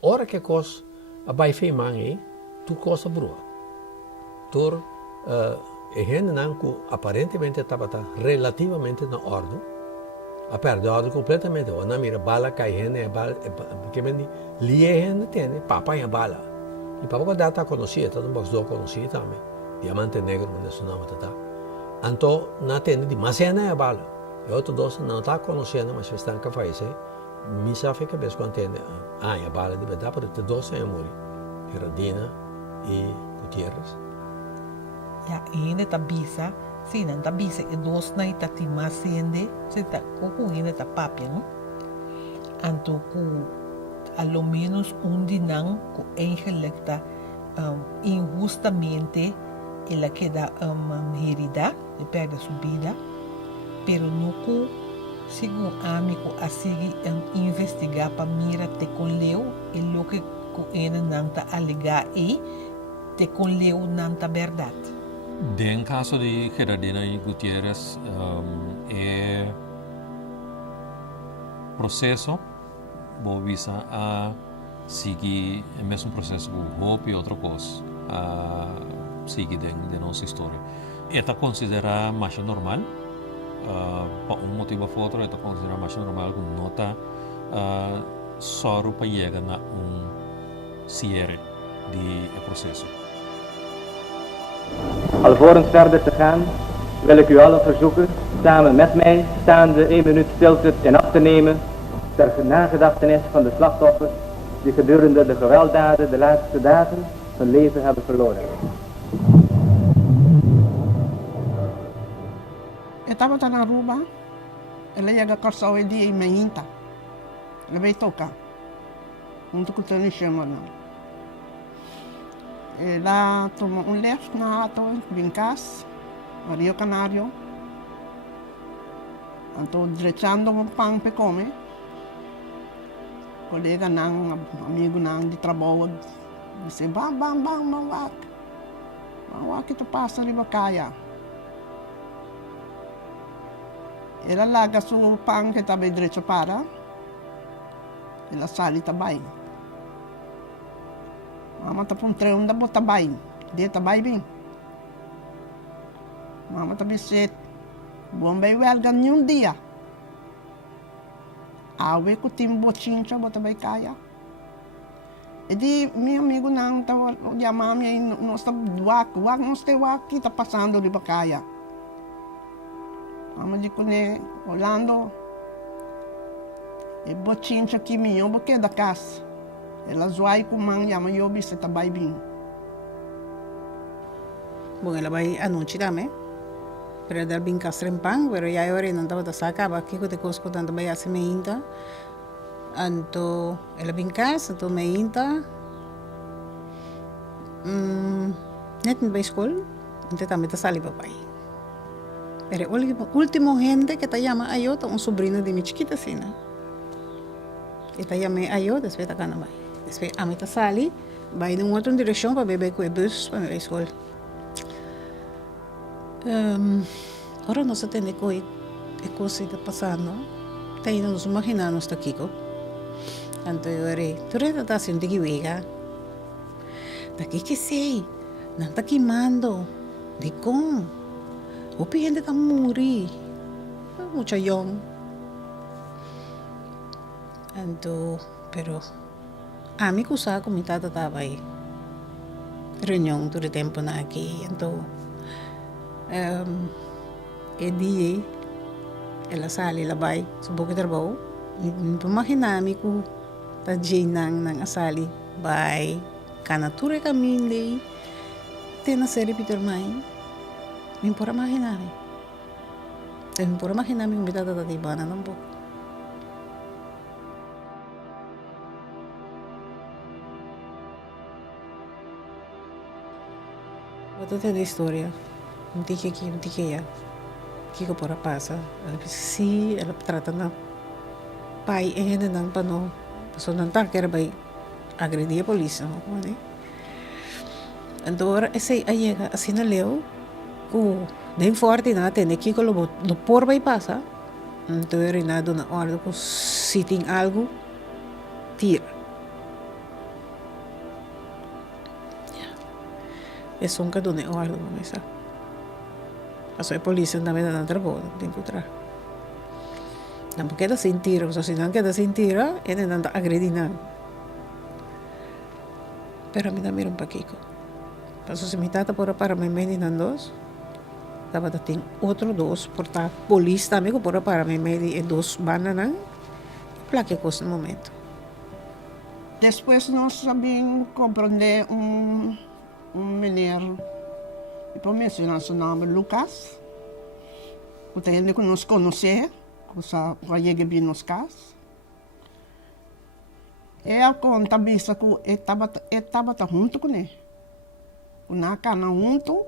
Ora che cos abai fei mangi, tu cosa brua. Tur e hen nanku aparentemente tabata relativamente na ordem. A perder a ordem completamente. O na mira bala cai hen e bala que mendi lie hen tiene papa e bala. E papa ko data conhecia, todo mundo do conhecia também. Diamante negro, mas isso não tata. Anto na tiene di masena e bala. E outro doce não tá conhecendo, mas estão que faz, misa fica bem contente. Ah, e bala de verdade, porque te doce é muri. Herodina e Gutierrez. Ja, ene ta bisa, sinan ta bisa e dos na ita ti masende, se ta kuku ene ta papian. Anto ku alo menos dinang ku engelecta injustamente ela queda herida, e perde su vida, pero no ku sigo amigo a seguir investigar para mira te con leu e lo que ku ene nang ta alega e te con leu nang ta verdade. Nel caso di Gerardina e Gutierrez è processo bo visa a seguir o mesmo processo com hope e outra coisa a seguir dentro da nossa história. Eta considera mais normal por um motivo ou outro, eta considera mais normal com nota só para chegar na cierre do processo. Alvorens verder te gaan, wil ik u allen verzoeken samen met mij staande 1 minuut stilte in acht te nemen ter nagedachtenis van de slachtoffers die gedurende de gewelddaden de laatste dagen hun leven hebben verloren. Estava na Aruba, ela ia cortar o dia e meinta. Ela veio tocar, junto com o Tony Sherman. Ela tomou left na ato, Vincas, no Rio Canario. Anto diretando um pão para comer. Colega nang, amigo nang de trabalho, disse, bam, que tu passa ali bacaya. Ela larga o pão que estava direito para, ela sai também. Mama tá pun trem da bota bai, dia tá bai bem. Mama tá biset, bom bai welga nenhum dia. Awe com tim bochincha bota bai kaya. E di meu amigo não tava chamando aí nós tá wak nós tem wak que tá passando ali para kaya. Mama dico né Orlando, e bochincha que minha porque da casa. Ela zoai com mang yama yobi se tabay bing. Bom, ela vai anunciar também. Para dar bem casrempang, pero ya ora não estava saca, aqui que te cosco tanto vai assim meinta. Anto ela bem casa, to meinta. Net não vai escola, então também tá sali papai. Pero o último gente que tá chama ayota, sobrino de minha chiquita sina. E tá chama ayota, después tá cana vai. Después a mim tá sali, vai numa outra direção para beber com o bus para a escola. Ora nós temos que coisa está passando, está indo nos imaginar nós aqui, então eu era, tu está assim de que vega, daqui que sei, não está queimando, de como, o gente está morrendo, muito young, então, pero a mim custa como estava aí, reunião todo o tempo na aqui, então e dia ela sali ela vai subo que trabalho imaginami ko ta nang asali vai kanature kamili tena seri Peter Mai mi pora imaginami kung bitata tatibana ng buko. Ito na istorya. Hindi kaya. Kiko para pasa. Si, ela trata na pai e na ng pano. So, nantar kaya ba agredia polisa mo ko, ne? Andora, ese ayega, así na leo, ku, dahil forte natin, kiko lo por ba pasa, então rinado na hora ko sitting algo, tira. Es un cadone o algo mesa. Aso e polícia também na trabalho, tem que tra. Não queda sem tiro, se não queda sem tiro, ele não está agredindo. Pero a mim também um paquico. Paso se me tata por para me medi nan dos. Tava tem outro dos, porta polícia também que por para me medi e dos bananas. Plaque coisa no momento. Depois nós sabíamos compreender meneer, eu vou mencionar seu nome, Lucas, que ele que nos conhece, que chega bem nos cas. Ele conta bisa que ele estava junto com ele. Na cana junto,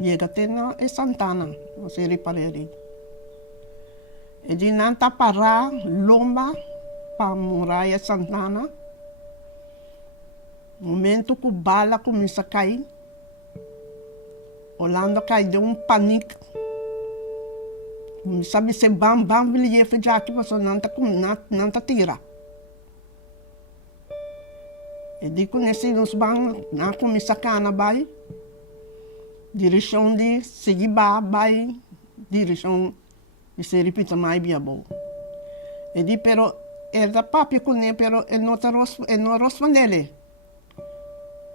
chega até na Santana, você repara ali. Ele não está para lomba para morar em Santana. Momento que bala começa a cair, Orlando cai de pânico. Sabe se bam ele ia fazer que você não tá tira. E de conhecer nos bang na começa a cana vai, direção de seguir vai, direção de se repita mais bem bom. E de pero da papi com ele pero ele não responde.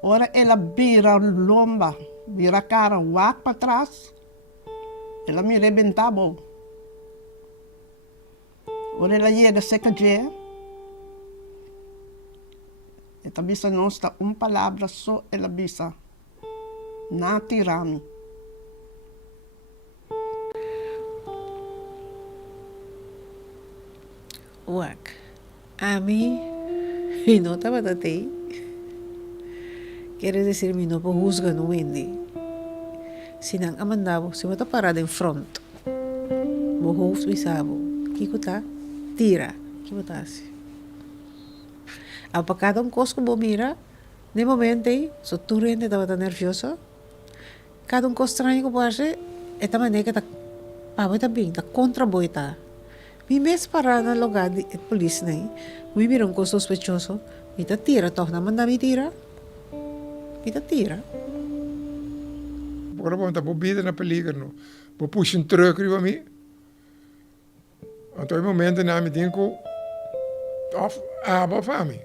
Ora ela vira lomba, vira a cara, wak para trás. Ela me rebentava. Ora ela chega a seca de. E também se não está palavra só ela bisa. Na tirami. Wak. A mim, e não estava até. Quer dizer, me não juzga no Wendy. Se não amandavo, se eu estou parado em front, o hoofd bisabo, que tá? Tira, que botasse. A cada coisa que eu mira, de momento aí, sou turente, estava nerviosa. Cada coisa estranha que eu faço, é também que tá, pá, tá bem, tá contra boita. Me mesmo parar no lugar de polícia, né? Me mira coisa sospechoso, me tá tira, torna mandar me tira. Ita tira. Agora vamos estar bebida na peligro, vou puxar um truck para mim. Então, no momento, na minha tempo, of aba fami.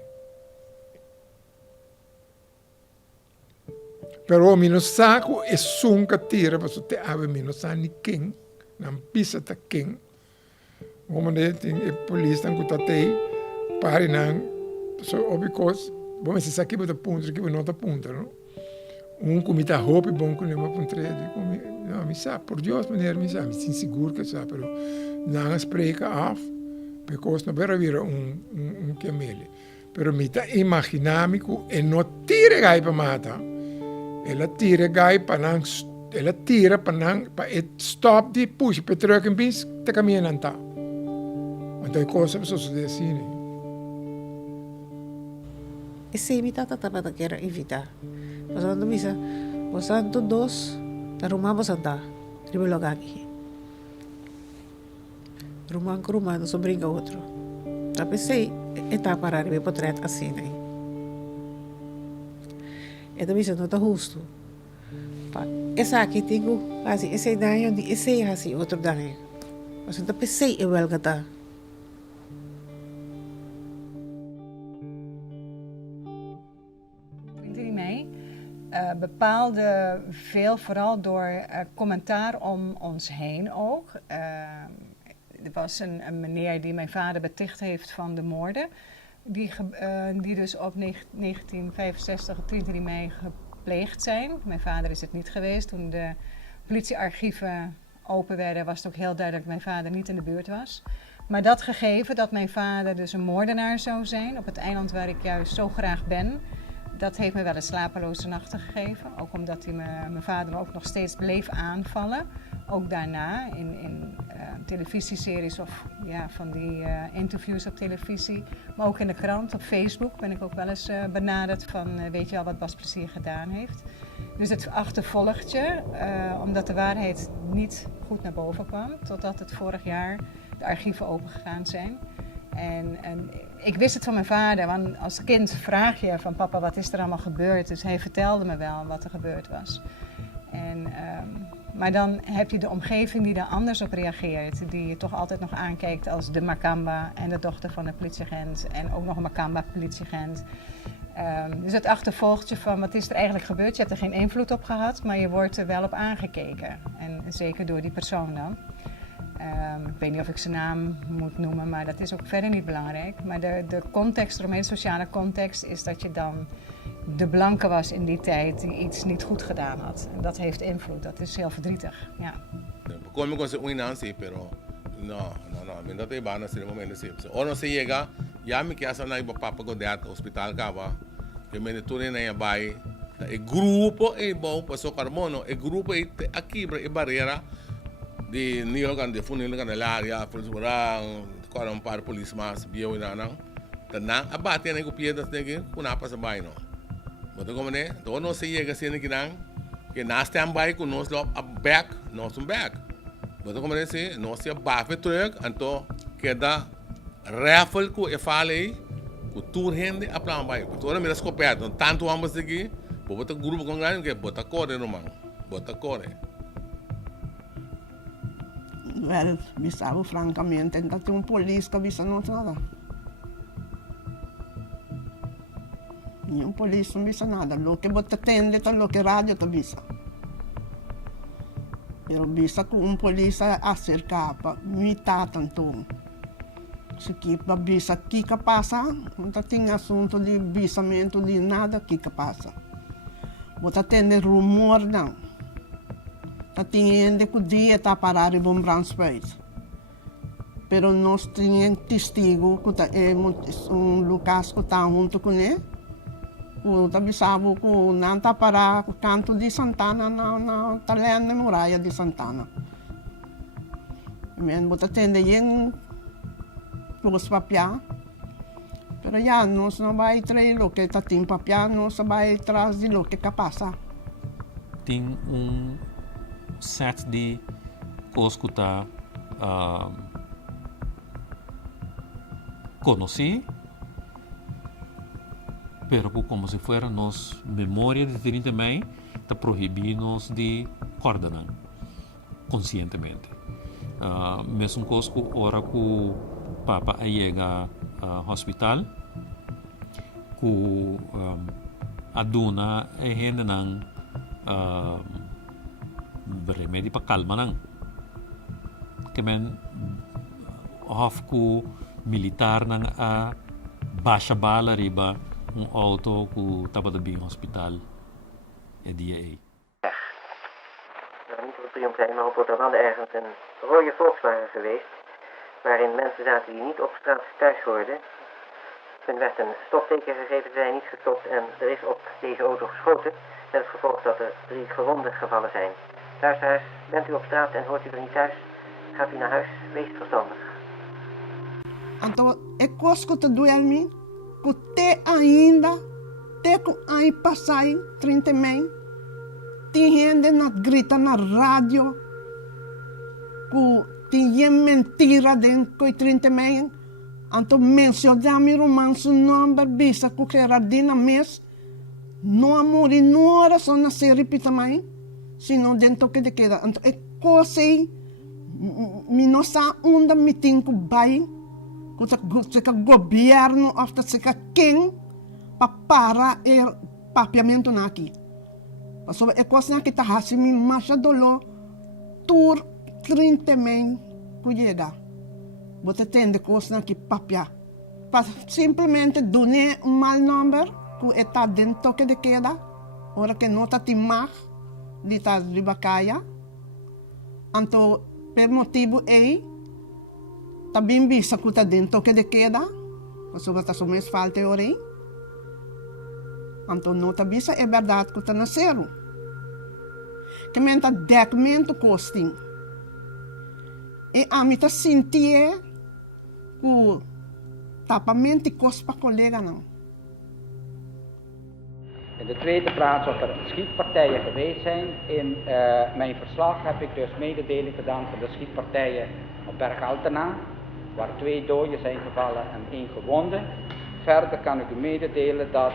Pero mi no saco e sunca tira, mas te ave mi no sa ni king, nam pisa ta king. Como ne tem polícia que tá tei, pare nan, so obicos. Bom, se isso aqui bota ponto, aqui não tá ponto, não? Comita roupa bom com uma pontrede, não, me sabe, por Deus, maneira me sabe, me sinto seguro que sabe, pero não espreca af, porque não vai vir camele. Pero me tá imaginando que não tira gai para matar, ela tira gai para não, ela tira para não, para stop de push, para trocar bis, tá caminhando tá. Então é coisa que sucede assim, né? Esse me tata tapa quer evitar. Pasando misa, pasando dos, na rumah pasanda, tribelo aqui. Rumah com rumah, não brinca outro. Tapi sei, está para ribe potret assim, né? E também se não está justo. Essa aqui tenho, assim, esse daño, esse assim, outro daño. Mas então pensei, é belga tá. Bepaalde, veel vooral door commentaar om ons heen ook. Er was een meneer die mijn vader beticht heeft van de moorden. Die dus op 1965, 23 mei gepleegd zijn. Mijn vader is het niet geweest. Toen de politiearchieven open werden, was het ook heel duidelijk dat mijn vader niet in de buurt was. Maar dat gegeven dat mijn vader dus een moordenaar zou zijn, op het eiland waar ik juist zo graag ben, dat heeft me wel een slapeloze nachten gegeven. Ook omdat hij mijn vader ook nog steeds bleef aanvallen. Ook daarna in televisieseries of ja, van die interviews op televisie. Maar ook in de krant, op Facebook ben ik ook wel eens benaderd van weet je al wat Bas Plezier gedaan heeft. Dus het achtervolgt je, omdat de waarheid niet goed naar boven kwam. Totdat het vorig jaar de archieven opengegaan zijn. En ik wist het van mijn vader, want als kind vraag je van papa, wat is er allemaal gebeurd? Dus hij vertelde me wel wat er gebeurd was. Maar dan heb je de omgeving die daar anders op reageert. Die je toch altijd nog aankijkt als de Makamba en de dochter van een politieagent. En ook nog een Makamba politieagent. Dus het achtervolgt je van wat is er eigenlijk gebeurd. Je hebt er geen invloed op gehad, maar je wordt er wel op aangekeken. En zeker door die persoon dan. Ik weet niet of ik zijn naam moet noemen, maar dat is ook verder niet belangrijk. Maar de context eromheen, de sociale context, is dat je dan de blanke was in die tijd die iets niet goed gedaan had. En dat heeft invloed, dat is heel verdrietig. Ja. Como con se uinan sí, pero no, me no te van a hacer momento sí. O no se llega, ya me queda sana iba papa go de hospital cava, que me tunen na bay. E grupo e bom paso carbono, e grupo e aqui e barreira de niogan de funil kan área, por segurança, com um par polícia mas bio e não. Tanang abate na kopia das nege, kuna pa sa bay no. Boto como né, do no se llega assim que não, que na standby com nós lá back, nós back. Boto como né se nós se bafe terug, então queda raffle com e fale com tour hende a plan bay. Boto na miras copiado, tanto ambos aqui, boto grupo com grande que bota corre no man, bota corre. Well, bisavo francamente, dat un police que bisa não nada. Nenhum polícia não bisa nada. Lo que bota tende, lo que rádio tá bisa. Pero bisa com um polícia acerca para imitar tanto. Se que para bisa que passa, não tem assunto de bisamento de nada que passa. Bota tende rumor não. Tá tendo que o dia está parado em bom Branspeis. Pero nós tínhamos testigo que é Lucas que está junto com ele. O tabisabo que não está parado no canto de Santana, na talena muralha de Santana. Men bota tende yen plus papia. Pero já nós não vai trazer o que está tem papia, nós vai trazer o que passa. Tem set de coisas conheci, pero como se fuera nos memória de 30 mei, está proibido de coordenar conscientemente. Mesmo coisa que ora que papa chega ao hospital, que a dona é gente não remédio para calma não. Que men hof ku militar nang a baixa bala riba auto ku tapa de bing hospital e dia ei. Nou, niet op het Triomfplein, maar op er wel ergens een rode Volkswagen geweest, waarin mensen zaten die niet op straat thuis hoorden. Hun werd een stopteken gegeven, ze zijn niet gestopt en er is op deze auto geschoten, met het gevolg dat er 3 gewonden gevallen zijn. Luisteraars, bent u op straat en hoort u er niet thuis, gaat u naar huis, wees verstandig. Então, é coisa que te doe mim, que te ainda, te com aí passai 30 mei, tem gente na grita na rádio, que tem mentira dentro de 30 mei, então mencionar-me romance número, bisa que era na mês, não amor e não era só na série repita mais, senão dentro que de queda. Então, é coisa aí, me não sabe onde me tem que vai, se o governo ou se quem para o papiamento aqui. Mas é coisa que está fazendo mais dolor, tur 30 mil que chega. Você tem de coisa que papia. Simplesmente donar mal número que está dentro que de queda, ora que não está timar, de estar de bacaia. Então, per motivo é também bisa que está dentro que de queda, mas o que está mais falta ora. Então, não está bisa é verdade que está na zero. Que menta decimento costing. E a mim está sentir que o tapamento kost para colega não. In de tweede plaats of er schietpartijen geweest zijn. In mijn verslag heb ik dus mededeling gedaan van de schietpartijen op Berg Altena. waar 2 doden zijn gevallen en 1 gewonde. Verder kan ik u mededelen dat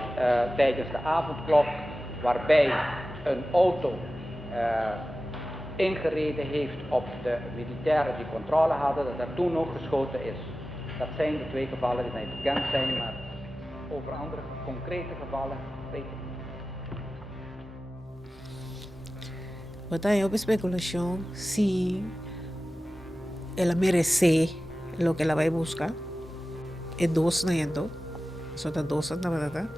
tijdens de avondklok, waarbij een auto ingereden heeft op de militairen die controle hadden, dat er toen ook geschoten is. Dat zijn de 2 gevallen die mij bekend zijn, maar over andere concrete gevallen weet ik niet. Wat hay op especulación si ela merece lo que ela vai buscar. É dos na endo. Só tá dos na verdade.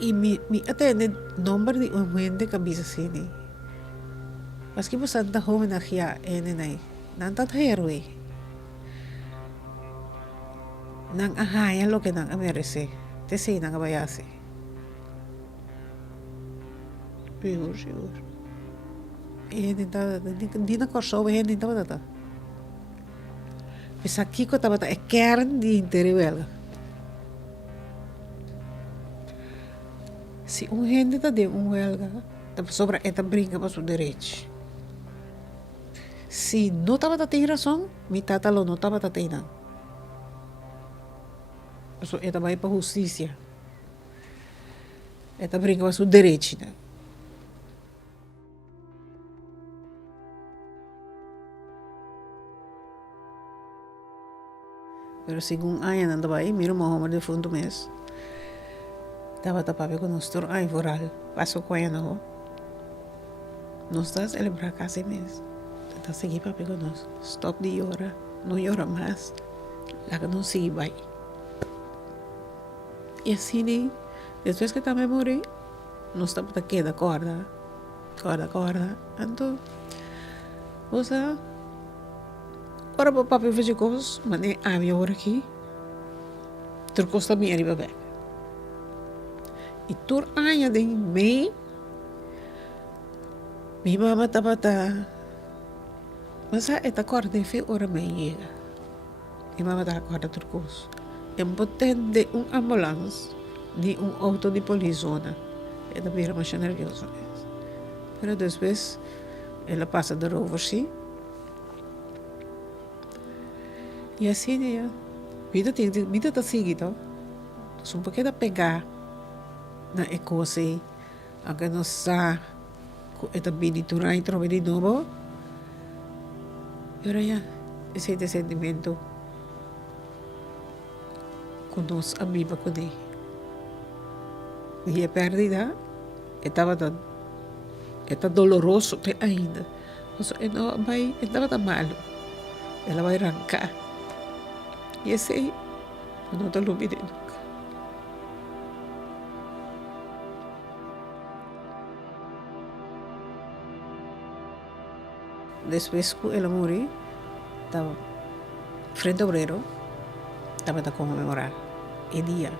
E mi atende number di umwende kabisa sini. Maski po santa homenagya enenay. Nantat herwe. Nang ahaya lo que nang merece. Te sei nang abayase. Sigur. Hindi na korso ba hindi na ba? Mas aqui ko tama é kern de interior. Se gente está de huelga, tá sobre esta brinca para o direito. Se não estava tem razão, mi tatalo não estava tem não. Isso esta vai para justiça. Esta brinca para o direito, né? Pero según ayan anda ba miro mo homer de fundo mes. Tava tapabe con nostro ay voral. Paso ko ayan ho. Nos das celebrar casi mes. Tata seguir papi con nos. Stop de llora. No llora más. La que no sigue bye. Y así ni después que también morí, nos tapa queda corda. Anto, o sea, ora pa papi fece cos, ma ne ami ora aqui. Tur costa mi arriba back. E tur anya de me. Mi mama tapata. Mas esta corda fe ora me llega. Mi mama ta corda tur cos. Em de ambulância, de auto de polícia, ela vira mais nerviosa. Mas depois, ela passa de over sim. E assim, né? Vida tá seguida. Só um pouquinho pegar na coisa, a que não sabe, esta binitura e trova de novo. E ora, esse sentimento. Nos amiba com ele. E a perdida estava doloroso até ainda. Mas estava tão malo. Ela vai arrancar. E esse aí, não te olvide nunca. Depois que ela morreu, estava frente ao obrero, estava a comemorar. E dia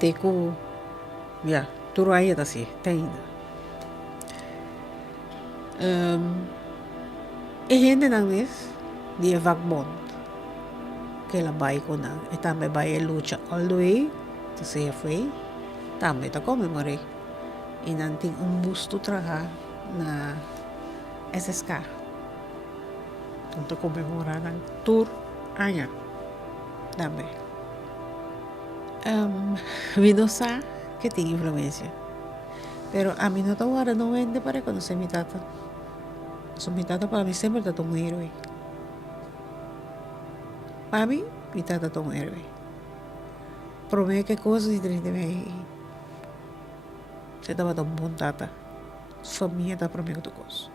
teku ya turu aja tasi ainda e gente nang mes dia vagabond que ela vai com nang e também vai luta all the way to say foi também tá comemorei e não tem busto traga na SSK então comemorar nang tour aja também. Vinosa que tem influência. Pero a mim não agora não vende para conhecer minha tata. Minha tata para mim sempre está um herói. Para mim, minha tata está um herói. Para mim, que coisa de triste me. Você estava tão bom tata. Família está para mim outra coisa.